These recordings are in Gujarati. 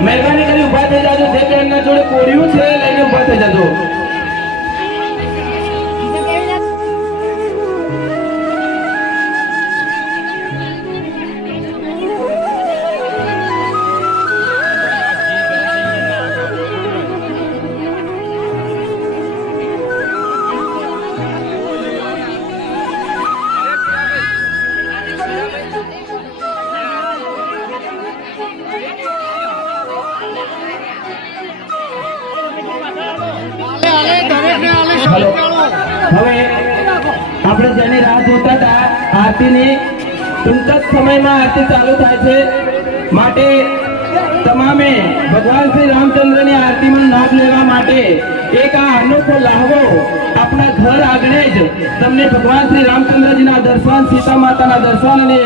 મહેરબાની કરી ઉભા થઈ જાજો જે બેનના જોડે કોળિયું છે લઈને ઉભા થઈ જાજો હવે આપણે જેની રાહ જોતા હતા આરતીની ટૂંક જ સમયમાં આરતી ચાલુ થાય છે માટે તમામે ભગવાન શ્રી રામચંદ્રની આરતીમાં લાભ લેવા માટે એક આ અનોખો લાહવો આપણા ઘર આંગણે જ તમને ભગવાન શ્રી રામચંદ્રજીના દર્શન સીતા માતાના દર્શન અને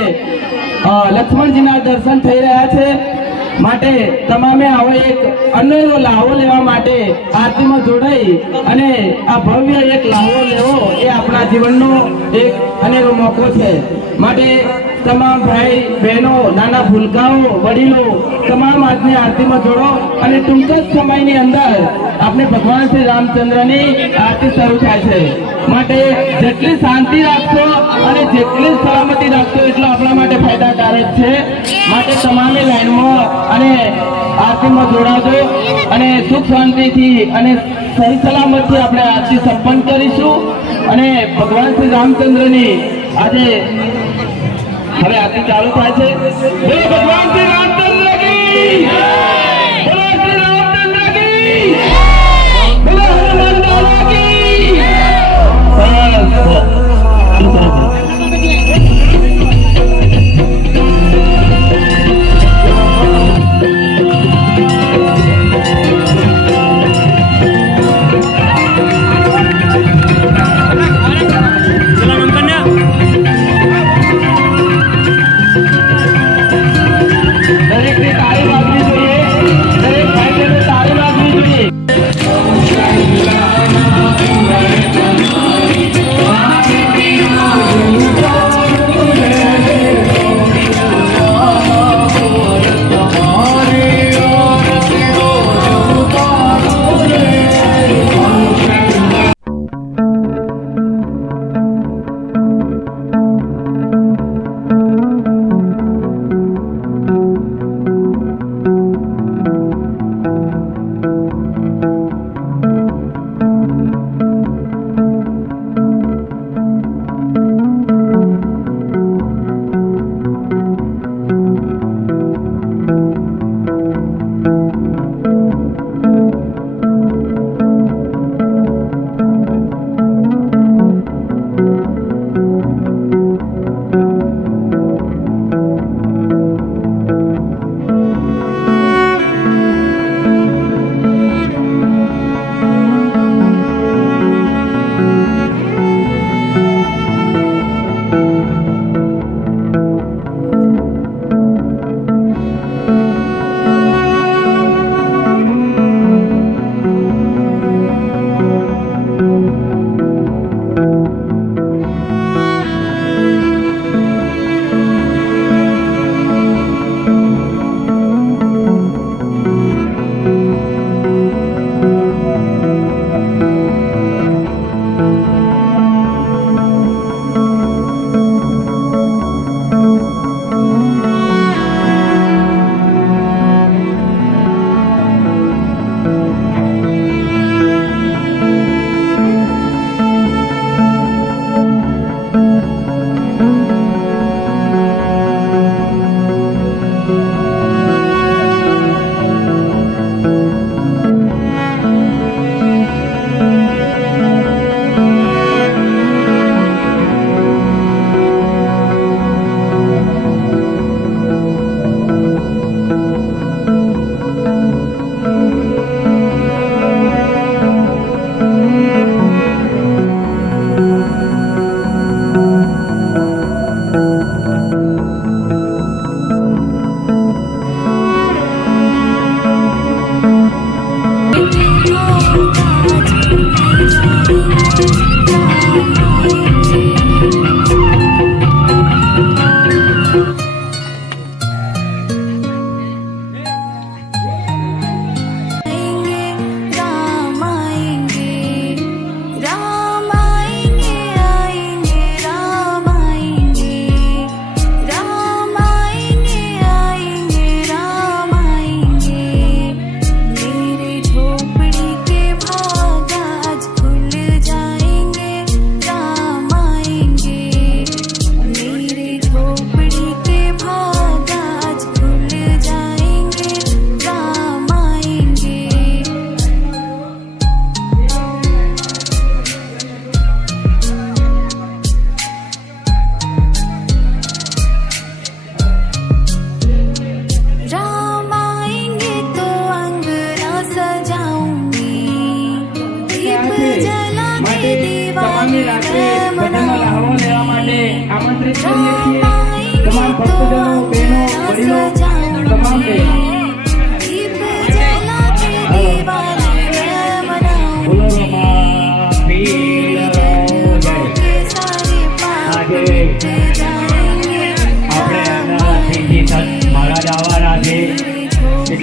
લક્ષ્મણજીના દર્શન થઈ રહ્યા છે માટે તમામે આવો એક અનેરો લાહવો લેવા માટે આરતીમાં જોડાઈ અને આ ભવ્ય એક લાહવો લેવો એ આપણા જીવનનો એક અનેરો મોકો છે માટે તમામ ભાઈ બહેનો નાના ભૂલકાઓ વડીલો તમામ આજની આરતીમાં જોડો અને ટૂંક જ સમયની અંદર આપણે ભગવાન શ્રી રામચંદ્રની આરતી શરૂ થાય છે માટે જેટલી શાંતિ રાખશો અને જેટલી સલામતી રાખશો એટલો આપણા માટે ફાયદાકારક છે માટે તમામે લાઈનમાં અને આરતીમાં જોડાજો અને સુખ શાંતિથી અને સહી સલામતથી આપણે આરતી સંપન્ન કરીશું અને ભગવાન શ્રી રામચંદ્રની આજે હવે આરતી ચાલુ થાય છે ભગવાન શ્રી રામચંદ્ર કી બોલો શ્રી રામચંદ્ર કી બોલો હનુમાન દાદા કી દરેકને તાળી વાગવી જોઈએ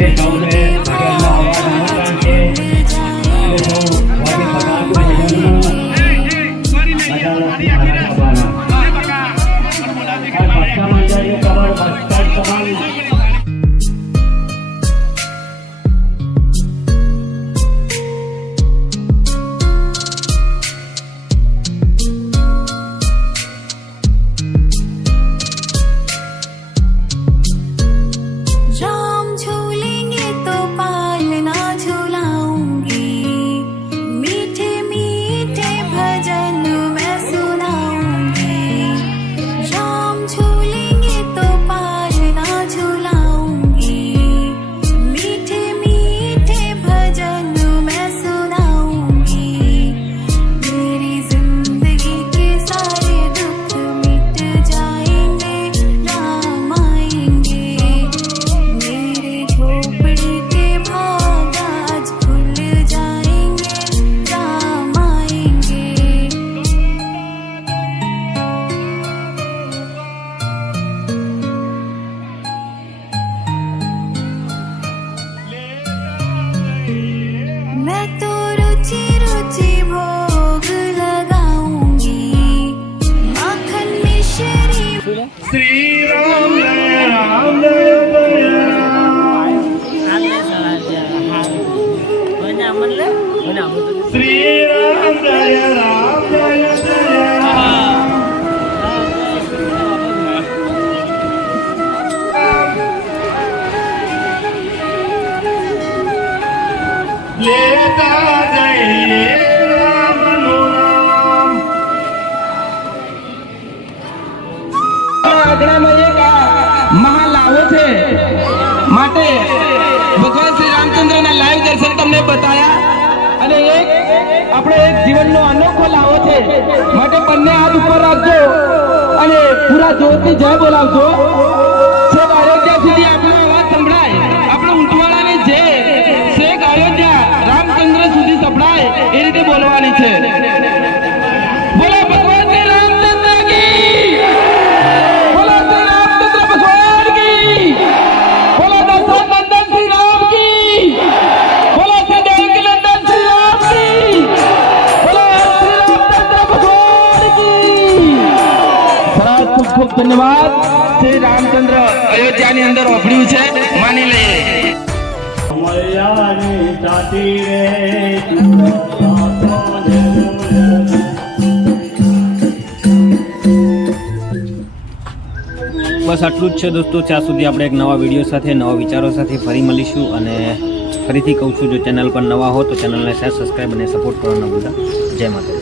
એટલે સૌને આગળના અવાજ આમંત્રણ છે એટલે સૌ ભાવિ ભક્તો ભજનનું ભક્ત મંડળીએ કમર મસ્તક તમારી राम झूलेंगे तो पालना झूलाऊंगी मीठे मीठे भजन मैं सुनाऊंगी राम झूलेंगे तो पालना झूलाऊंगी मीठे मीठे भजन मैं सुनाऊंगी मेरी जिंदगी के सारे दुख मिट जाएंगे राम आएंगे मेरे झोपड़ी के भाग आज खुल जाएंगे राम आएंगे मैं तो रुचि रुचि भोग लगाऊंगी माखन मिश्री શ્રી રામ જય રામ જય જય શ્રી રામ જય રામ જય જય લેતા જઈએ રામનું નામ આગળમાં એક મહાલ આવો છે માટે ભગવાન શ્રી રામચંદ્રના લાઈવ દર્શન તમને બતાયા અને એક આપણે એક જીવનનો અનોખો લાવો છે માટે બંને હાથ ઉપર રાખજો અને પૂરા જોરથી જય બોલાવજો છેક અયોધ્યા સુધી આપણો અવાજ સંભળાય આપણે ઊંટવાળાને જય છેક અયોધ્યા રામચંદ્ર સુધી સંભળાય એ રીતે બોલવાની છે બોલો ભગવાન શ્રી રામચંદ્ર કી बोलो श्री रामचंद्र भगवान की बोलो दशरथ नंदन श्री राम की बोलो श्री देवकी नंदन श्री राम की बोलो श्री रामचंद्र भगवान की સરસ ખૂબ ખૂબ ધન્યવાદ શ્રી રામચંદ્ર અયોધ્યાની અંદર ઓફળ્યું છે માની લઈએ મૈયાની ચાટી રે બસ આટલું જ છે દોસ્તો. ત્યાં સુધી આપણે એક નવા વિડીયો સાથે નવા વિચારો સાથે ફરી મળીશું. અને ફરીથી કહું છું, જો ચેનલ પર નવા હો તો ચેનલને શેર, સબસ્ક્રાઈબ અને સપોર્ટ કરવાનું ન ભૂલતા. જય માતા.